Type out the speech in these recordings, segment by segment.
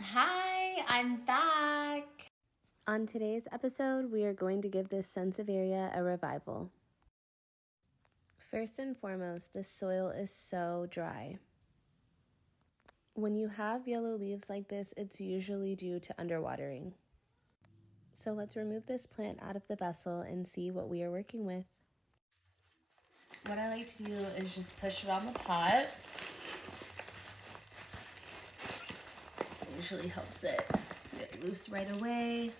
Hi, I'm back. On today's episode, we are going to give this Sansevieria a revival. First and foremost, this soil is so dry. When you have yellow leaves like this, it's usually due to underwatering. So let's remove this plant out of the vessel and see what we are working with. What I like to do is just push it on the pot. It usually helps it get loose right away.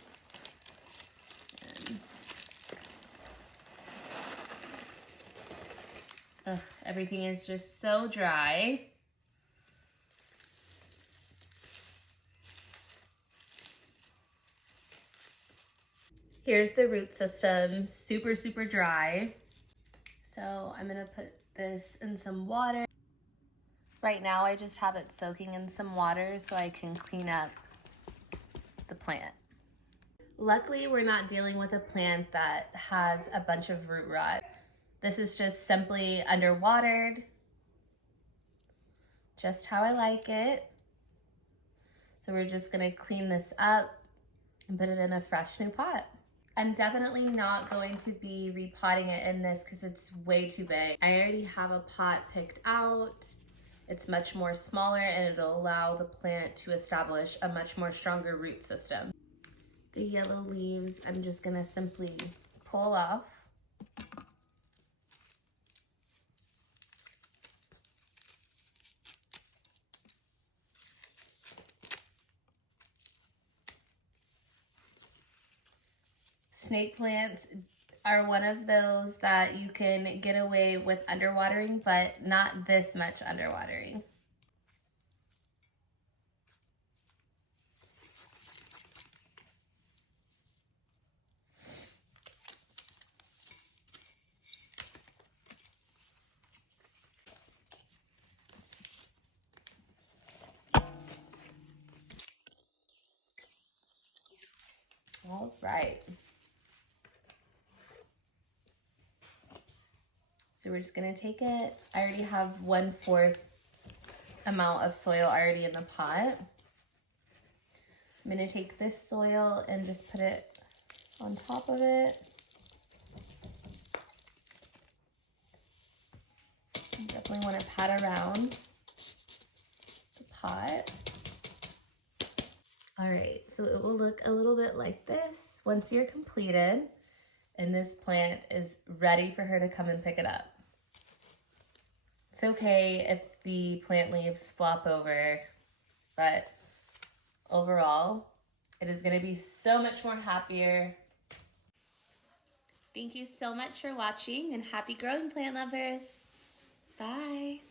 Everything is just so dry. Here's the root system, super, super dry. So I'm gonna put this in some water. Right now I just have it soaking in some water so I can clean up the plant. Luckily, we're not dealing with a plant that has a bunch of root rot. This is just simply underwatered, just how I like it. So we're just gonna clean this up and put it in a fresh new pot. I'm definitely not going to be repotting it in this because it's way too big. I already have a pot picked out. It's much more smaller and it'll allow the plant to establish a much more stronger root system. The yellow leaves, I'm just gonna simply pull off. Snake plants are one of those that you can get away with underwatering, but not this much underwatering. All right. So we're just gonna take it. I already have 1/4 amount of soil already in the pot. I'm gonna take this soil and just put it on top of it. I definitely wanna pat around the pot. All right, so it will look a little bit like this once you're completed and this plant is ready for her to come and pick it up. It's okay if the plant leaves flop over, but overall, it is gonna be so much more happier. Thank you so much for watching and happy growing, plant lovers. Bye.